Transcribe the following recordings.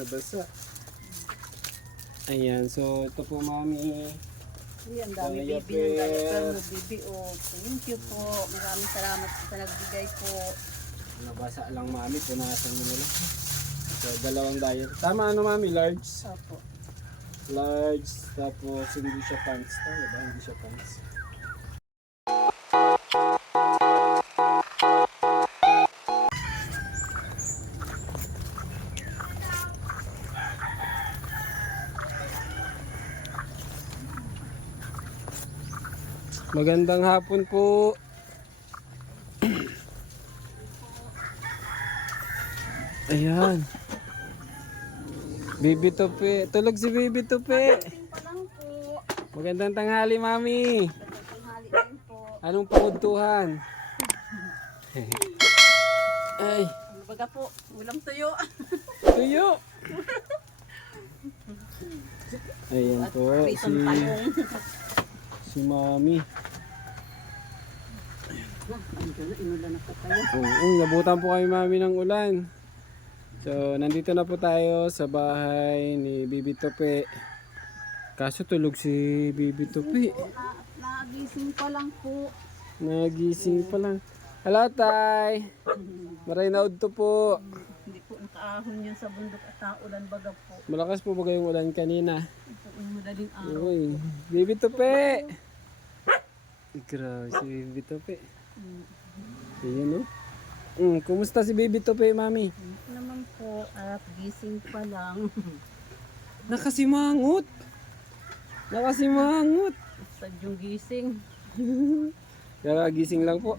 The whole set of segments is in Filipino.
Nabasa. Ayan, so ito po mami. Ayan, dami bibi ng diaper mo, bibi. Oh, thank you po. Maraming salamat sa nagbigay po. Nabasa lang mami, punasan mo nila. So, dalawang diet. Tama ano mami, large? Opo. Large, tapos hindi siya pants. Tama ba? Hindi siya pants. Magandang hapon po. Ayan. Bibi Tope. Tulog si Bibi Tope. Pa lang po. Magandang tanghali, mami. Tanghali din po. Anong panguntuhan? Ay, Ano baga po? Ulam tuyo. tuyo. Ayan At po, pritong talong. si mami. Inulan na po kayo. Oo, nabutan po kami mami ng ulan. So, nandito na po tayo sa bahay ni Bibi Tope. Kaso tulog si Bibi Tope. Nagising pa lang po. Nagising pa lang. Hello, Tay. Maray na udto po. Hindi po nakaahon yun sa bundok at naulan baga po. Malakas po ba kayong ulan kanina? Ito yung madaling araw. Uy, Bibi Tope. Grabe si Bibi Tope. Ayan o. Kumusta si Bibi Tope, mami? Ito naman po at gising pa lang. Nakasimangot. Nakasimangot. Sadyong gising. Kakagising lang po.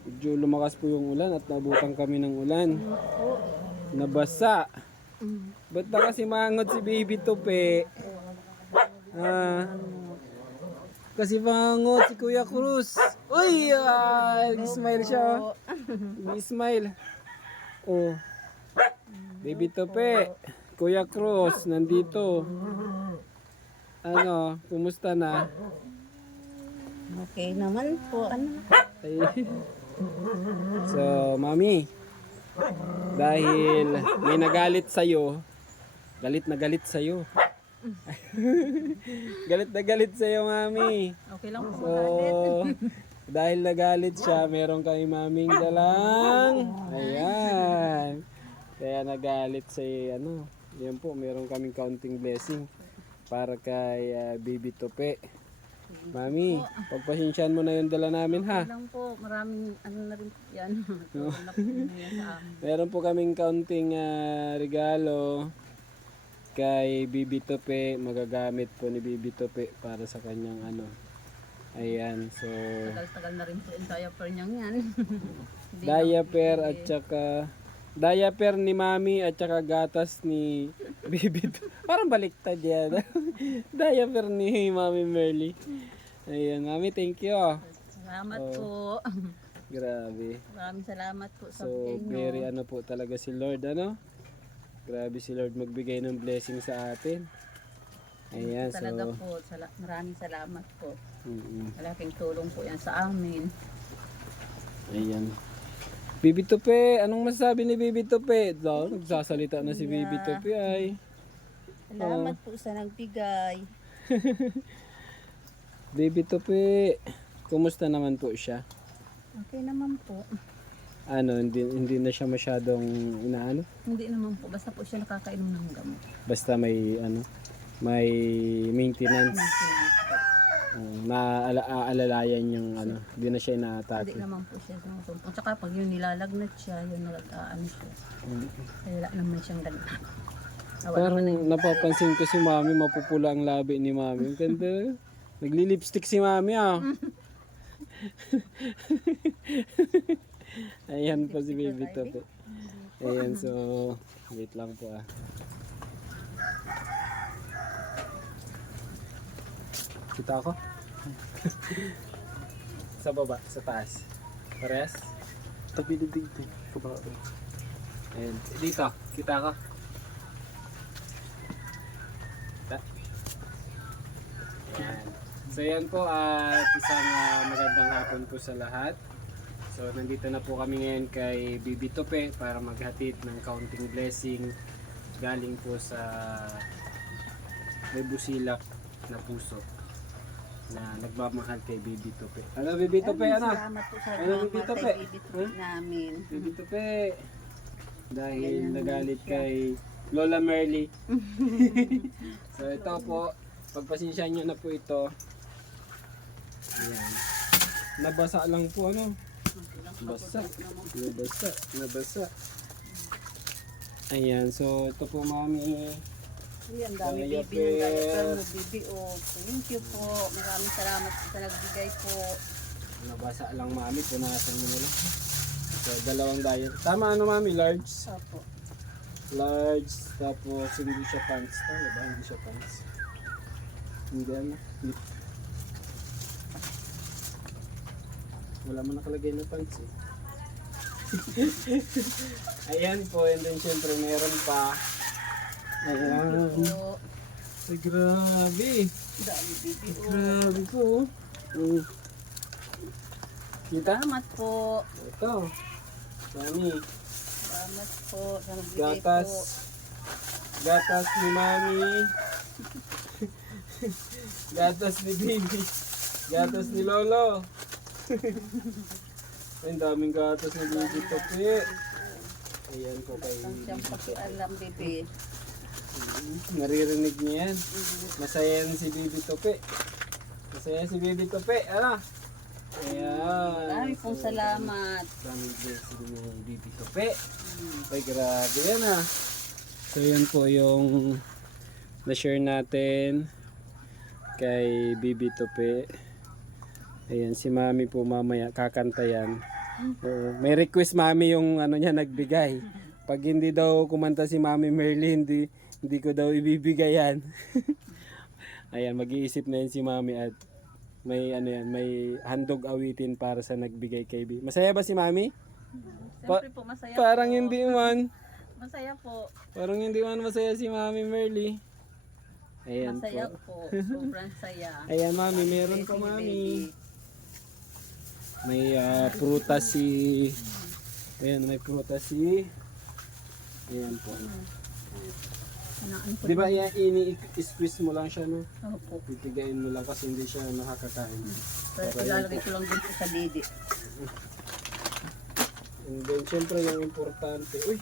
Medyo lumakas po yung ulan at nabutan kami ng ulan. Po. Nabasa. Ba't nakasimangot si Bibi Tope? Kasi mangot si Kuya Cruz. Uy! Nag-smile siya. Nag-smile. Oh. Baby Tope. Kuya Cruz, nandito. Ano, kumusta na? Okay naman po. Ano? Ay. So, mami. Dahil may nagalit sa'yo. Galit na galit sa'yo. Galit na galit sa'yo, mami. Okay lang po. So, dahil nagalit siya, meron kami maming dalang. Ayan. Kaya nagalit si ano. Yan po, meron kaming counting blessing para kay Bibi Tope. Mami, pagpasensyahan mo na yung dala namin ha. Okay lang po. Maraming ano na rin po yan. Tulong po yan sa amin. Meron po kaming counting regalo kay Bibi Tope. Magagamit po ni Bibi Tope para sa kanyang ano. Ayan, so Tagal-tagal na rin po yung diaper niyang yan. Hindi diaper at saka diaper ni Mami at saka gatas ni Bibi Tope. Parang baliktad yan. Diaper ni Mami Merly. Ayan, Mami, thank you. Salamat po. Grabe. Maraming salamat po sa So, bigay nyo. very ano po talaga si Lord, ano? Grabe si Lord magbigay ng blessing sa atin. Ayan, Talaga so po. Maraming salamat po. mm-mm. Malaking tulong po yan sa amin. Ayan. Bibi Tope, anong masasabi ni Bibi Tope? Nagsasalita na si Bibi Tope ay. Salamat po sa nagbigay. Bibi Tope, kumusta naman po siya? Okay naman po. Ano, hindi na siya masyadong inaano? Hindi naman po. Basta po siya nakakainom ng gamot. Basta may ano, may maintenance. Aalalayan yung ano, hindi na siya Hindi inaatake. naman po siya sumusumpong. Tsaka pag yung nilalagnat siya, yun nag-aano siya. Kaya wala naman siyang lagnat. Parang napapansin ko si Mami, mapupula ang labi ni Mami. Ang ganda. Nagli-lipstick si Mami ah. Ayan po si Baby Tope. Ayan, so wait lang po ah. Kita ako? Sa baba, sa taas. Parehas? Tabi dito. Ayan, dito, kita ako. Ayan. So yan po at isang magandang hapon po sa lahat. So nandito na po kami ngayon kay Bibi Tope para maghatid ng counting blessing galing po sa may busilak na puso na nagmamahal kay Bibi Tope. Ano Bibi Tope, ano? Salamat po sa Ano, Bibi mga Tope? kay Bibi Tope Huh? namin. Bibi Tope, dahil nagalit kay Lola Merly. So ito po, pagpasensya nyo na po ito. Ayan. Nabasa lang po ano. Basa. Nabasa. Ayan, so ito po mami. Ayan, dami Dami bibi ng yapper. diaper na bibi. Oh, thank you po. Maraming salamat sa nagbigay po. Nabasa lang mami, punasan mo na lang. So dalawang diet. Tama ano mami, large. Opo. Large, tapos hindi siya pants. Tama ba? Hindi siya pants. Hindi ano. Wala mo nakalagay na pants eh. Ayan po, and then syempre meron pa. Ayan. Po. Ay, grabe. Dami bibi. Oh. Grabe po. Mm. Kita? Salamat po. Ito. Mami. Salamat po sa nagbigay Gatas. po. Gatas ni Mami. Gatas ni Baby. Gatas ni Lolo. Ay, ang daming gatas ni Baby Tope. Ayan po kay Ang siyang pakialam bibi. Naririnig niya yan. Masaya yan si Baby Tope. Masaya si Baby Tope. Ano? Ayan. Dami pong salamat. Daming blessing ni Baby Tope. Ay, grabe yan ah. So, yan po yung na-share natin kay Baby Tope. Ayan, si Mami po mamaya kakanta yan. May request Mami yung ano niya nagbigay. Pag hindi daw kumanta si Mami Merlin, hindi ko daw ibibigay yan. Ayan, mag-iisip na yan si Mami at may ano yan, may handog awitin para sa nagbigay kay Bibi. Masaya ba si Mami? Siyempre po masaya Parang po. hindi man. Masaya po. Parang hindi man masaya si Mami Merly. Ayan Masaya po. po. Sobrang saya. Ayan Mami, meron pa Blessing ni Mami. baby. May prutas si... Ayan, may prutas si... Ayan po. Anaan po. Di ba ini-squeeze mo lang siya, no? Opo. Titigain mo lang kasi hindi siya nakakakain. Pero ilalagay ko lang din po sa didi. And then, syempre, yung importante... Uy!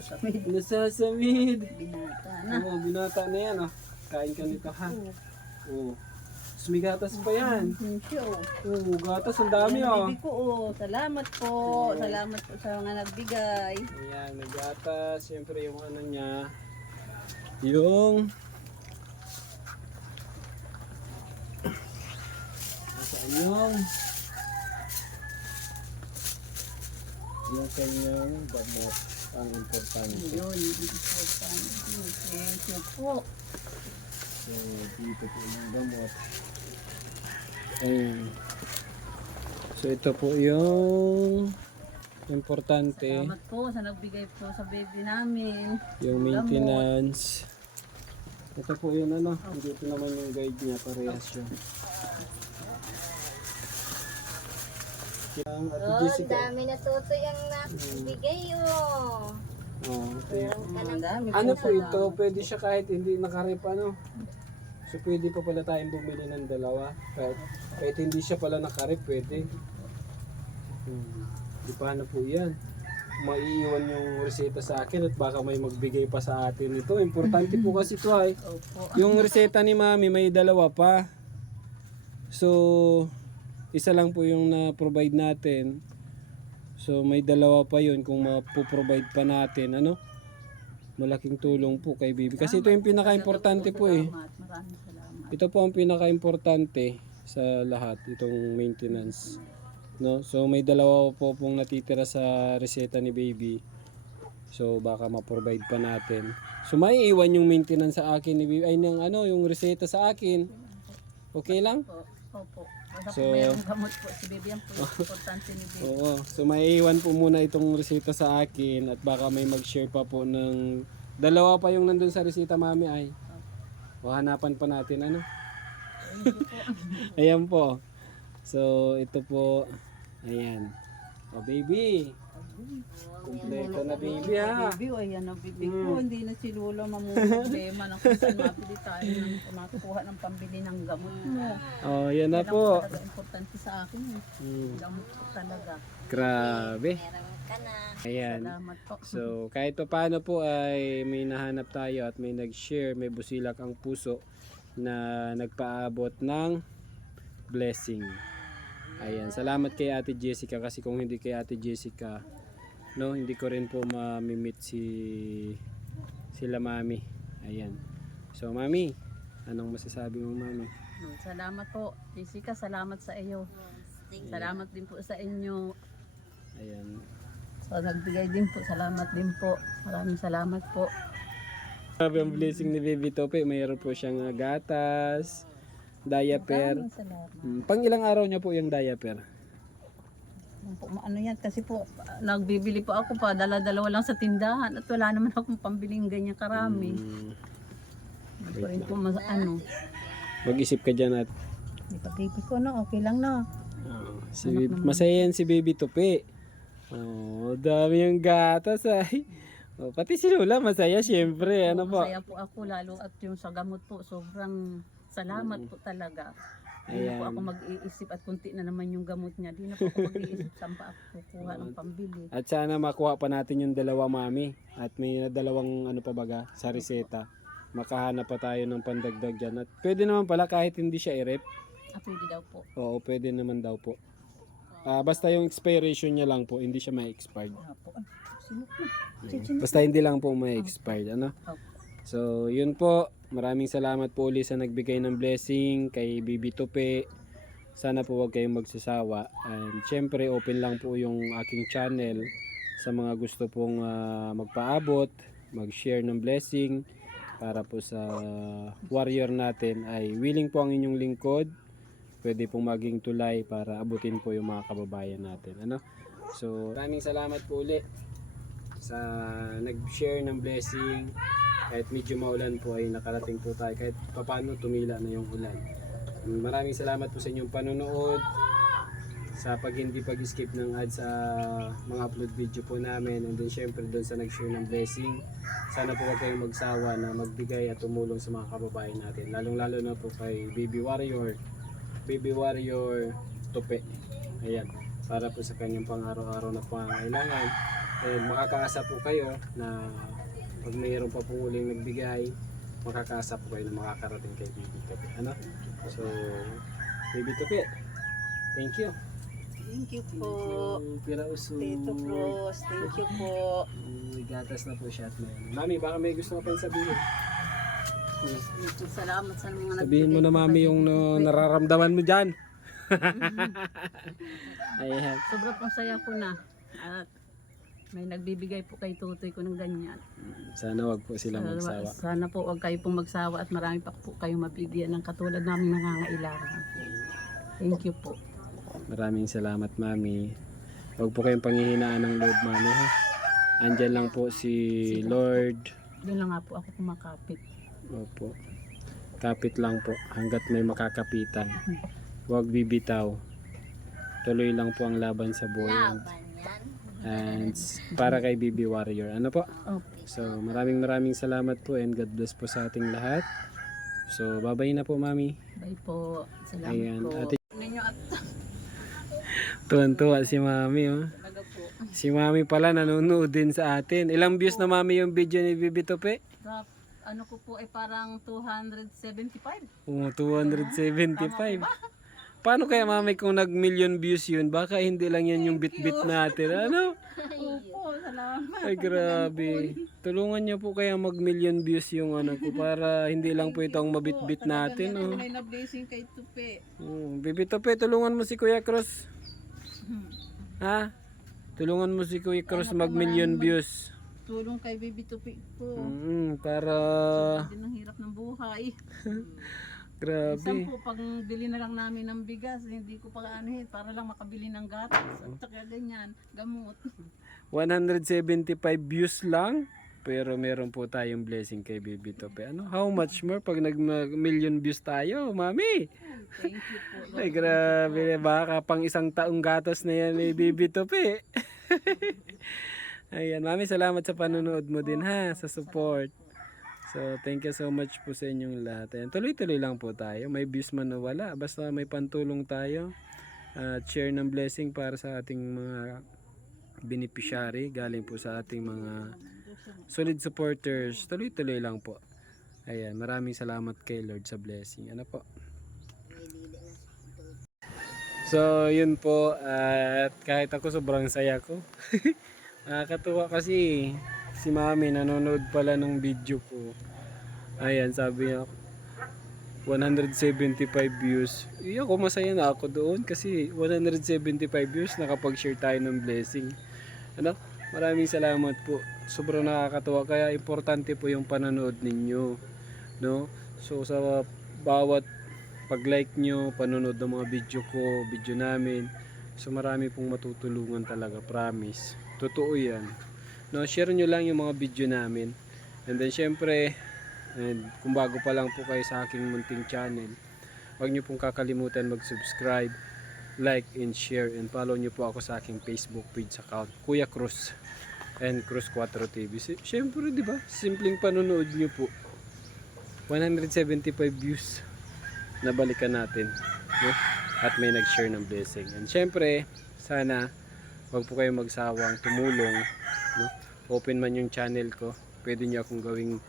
Sabi, Nasasamid! binata na. Oo, binata na yan, oh. Kain ka nito, ha? Oo. Tapos may gatas pa yan. Thank you. Oo, gatas, ang dami, Ayan, oh. bibi ko, oh. Salamat po. Salamat po sa mga nagbigay. Ayan, may gatas. Siyempre yung ano niya. Yung... Nasaan yung... Yung kanyang gamot. Ang importante. Yun, important. Thank you po. So, dito po yung gamot. Ayan. So, ito po yung importante. Salamat po sa nagbigay po sa baby namin. Yung maintenance. Ito po yun ano. Dito naman yung guide niya. Parehas yun. Ang Ate Oh, Jessica. dami na tutoy ang nabigay, oh. Oh, ito yun. Meron ka Ang ng dami Ano po po ito? Pwede siya kahit hindi nakarip ano. So pwede pa pala tayong bumili ng dalawa. Kahit hindi siya pala nakarip, pwede. Di pa na po yan. Maiiwan yung reseta sa akin at baka may magbigay pa sa atin ito. Importante po kasi ito ay. Opo. Yung reseta ni Mami may dalawa pa. So, isa lang po yung na-provide natin. So, may dalawa pa yun kung mapoprovide pa natin. Ano? Malaking tulong po kay Bibi. Kasi ito yung pinaka-importante po eh. Salamat. Maraming salamat. Ito po ang pinaka-importante sa lahat. Itong maintenance. No? So, may dalawa po pong natitira sa reseta ni Baby. So, baka ma-provide pa natin. So, maiiwan yung maintenance sa akin ni Bibi. Ay, yung reseta sa akin. Okay lang? Opo. Basta So, po mayroong gamot po. Si baby yan po yung importante ni baby. Oo. So, maiiwan po muna itong reseta sa akin at baka may mag-share pa po ng dalawa pa yung nandun sa reseta, Mami, ay. O, hanapan pa natin, ano? Ayan po. So, ito po. Ayan. O baby. Kompleto na baby ha. Bibi, o yan ang bibi ko. Hindi na si Lolo mamumblema na kung saan mapili tayo ng makukuha ng pambili ng gamot mo. Oh, yan na Yan ang po. talaga importante sa akin. Gamot ko talaga. Grabe. Meron ka na. Ayan. Salamat po. So, kahit pa paano po ay may nahanap tayo at may nag-share, may busilak ang puso na nagpaabot ng blessing. Ayan, salamat kay Ate Jessica kasi kung hindi kay Ate Jessica, no, hindi ko rin po ma-meet sila Mami. Ayan. So, Mami, anong masasabi mo, Mami? Salamat po. Jessica, salamat sa iyo. Salamat din po sa inyo. Ayan. So, nagbigay din po. Salamat din po. Maraming salamat po. Sabi ang blessing ni Baby Tope, mayroon po siyang gatas, diaper. Maraming salamat. Pang ilang araw niya po yung diaper? Ano yan, kasi po, nagbibili po ako pa, dala-dalawa lang sa tindahan at wala naman akong pambiling ganyan karami. Hindi ko rin po Mag-isip ka dyan at Di pa baby ko na, okay lang na. masaya yan si Baby Tope. Oh, dami yung gatas ay. Oh, pati si Lola masaya syempre. Ano po? Masaya po ako, lalo at yung sa gamot po, sobrang salamat po talaga. Hindi na po ako mag-iisip at kunti na naman yung gamot niya. Di na po ako mag-iisip saan pa ako kukuha ng pambili. At sana makuha pa natin yung dalawa, Mami. At may dalawang ano pa baga sa reseta. Makahanap pa tayo ng pandagdag dyan. At pwede naman pala kahit hindi siya i-rep. Pwede daw po. Oo, pwede naman daw po. Basta yung expiration niya lang po, hindi siya ma-expired. Sinok na. Basta hindi lang po ma-expired. Ano? So, yun po. Maraming salamat po ulit sa nagbigay ng blessing kay Baby Tope. Sana po huwag kayong magsasawa. And syempre, open lang po yung aking channel sa mga gusto pong magpaabot, mag-share ng blessing para po sa warrior natin ay willing po ang inyong lingkod. Pwede pong maging tulay para abutin po yung mga kababayan natin. Ano? So, maraming salamat po ulit sa nag-share ng blessing. Kahit medyo maulan po ay nakarating po tayo. Kahit paano tumila na yung ulan. Maraming salamat po sa inyong panonood. Sa hindi pag-skip ng ads sa mga upload video po namin. And then syempre doon sa nag-share ng blessing. Sana po huwag kayong magsawa na magbigay at tumulong sa mga kababayan natin. Lalong lalo na po kay Baby Warrior Tope. Ayan. Para po sa kanyang pang-araw-araw na pangangailangan. And makakaasa po kayo na pag mayroon pa pong uling nagbigay, makakaasa po kayo na makakarating kay Baby Tope. Ano? So, Baby Tope, thank you. Thank you po. Pira uso. Tito Cruz, thank you po. Gatas na po siya at may. Mami, baka may gusto ka pang sabihin. Salamat sa mga Sabihin mo na, Mami, yung nararamdaman mo dyan. Ayan. Sobrang pasaya ko na. At may nagbibigay po kay tutoy ko ng ganyan. Sana wag po sila magsawa. Sana po wag kayo pong magsawa at marami pa po kayong mabigyan ng katulad namin nangangailangan. Thank you po. Maraming salamat, Mami. Huwag po kayong panghihinaan ng loob, Mami, ha? Andyan lang po si Lord. Doon lang nga po ako kumakapit. Opo. Kapit lang po hanggat may makakapitan. Huwag bibitaw. Tuloy lang po ang laban sa buhay. Laban yan. And para kay Baby Warrior. Ano po? Okay. So, maraming salamat po and God bless po sa ating lahat. So, bye-bye na po, Mami. Bye po. Salamat Ayan, po. ate. Ninyo at Tuwan-tuwa si Mami, oh. talaga po. Si Mami pala nanonood din sa atin. Ilang views na, Mami, yung video ni Baby Tope? Ano ko po ay parang 275. Oh, 275. Paano kaya, Mami, kung nag-million views yun? Baka hindi lang yan yung bit-bit natin. Ano? Opo, salamat. Ay, grabe. Tulungan niyo po kaya mag-million views yung ano ko para hindi lang po itong mabit-bit natin. Oh. May na-blessing kay Tupe. Baby Tope, tulungan mo si Kuya Cruz. Ha? Tulungan mo si Kuya Cruz mag-million views. Tulong kay Baby Tupe po. Para Hindi nang hirap ng buhay. grabe. Isang po, pag bili na lang namin ng bigas, hindi ko pa anuhin para lang makabili ng gatas. At saka ganyan, gamot. 175 views lang. pero meron po tayong blessing kay Baby Tope. Ano, how much more pag nag-million views tayo, Mami? Thank you po. Ay, grabe. Baka pang isang taong gatas na yan ni Baby Tope. Ayan, Mami, salamat sa panonood mo din ha, sa support. So, thank you so much po sa inyong lahat. Ayan, tuloy-tuloy lang po tayo. May views man o wala. Basta may pantulong tayo. At share ng blessing para sa ating mga beneficiary. Galing po sa ating mga solid supporters. Tuloy-tuloy lang po. Ayan, maraming salamat kay Lord sa blessing. Ano po? So, yun po. At kahit ako sobrang saya ko. Nakakatuwa kasi si Mami nanonood pala ng video ko. Ayan, sabi niya 175 views. Ako masaya na ako doon kasi 175 views nakapag-share tayo ng blessing. Ano? Maraming salamat po. Sobrang nakakatuwa kaya importante po yung panonood ninyo, no? So sa bawat pag-like nyo, panonood ng mga video ko, video namin, so marami pong matutulungan talaga, promise. Totoo yan. No, share nyo lang yung mga video namin. And then syempre, and kung bago pa lang po kayo sa aking munting channel, huwag nyo pong kakalimutan mag-subscribe, like and share, and follow nyo po ako sa aking Facebook page account, Kuya Cruz and Cruz 4 TV. Syempre, di ba? Simpleng panonood nyo po. 175 views. Nabalikan natin, no? At may nag-share ng blessing. And syempre, sana huwag po kayong magsawang tumulong, no? Open man yung channel ko, pwede niyo akong gawing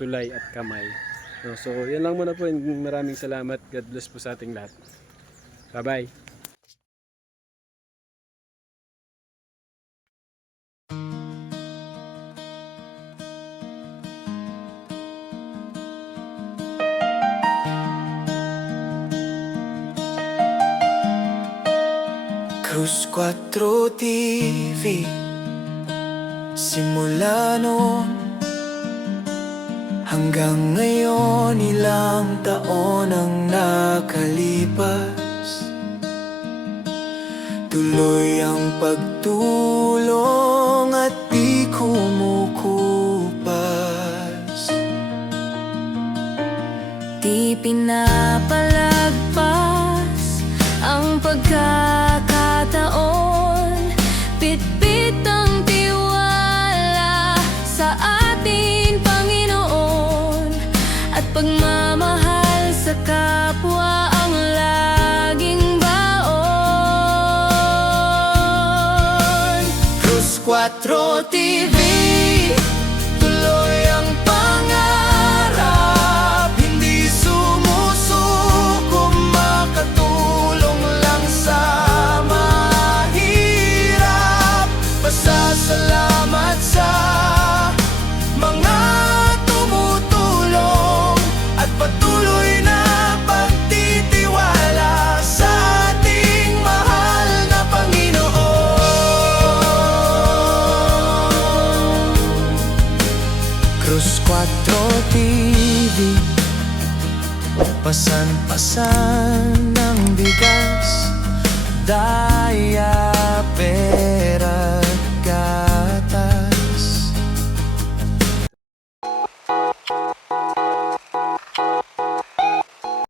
tulay at kamay, no? So yan lang muna po, maraming salamat. God bless po sa ating lahat. Bye bye. Cruz 4 TV. Simula noon hanggang ngayon, ilang taon ang nakalipas. Tuloy ang pagtulong at di kumukupas. Di pinapalagpas ang pagkakataon, bitbit ang tiwala sa ating Panginoon, at pagmamahal sa kapwa ang laging baon. Cruz 4 TV, tuloy ang pangarap, hindi sumusuko, makatulong lang sa mahirap. Pasasalamat sa mga tumutulong at patuloy na pagtitiwala sa ating mahal na Panginoon. Cruz 4 TV, pasan-pasan ng bigas, daya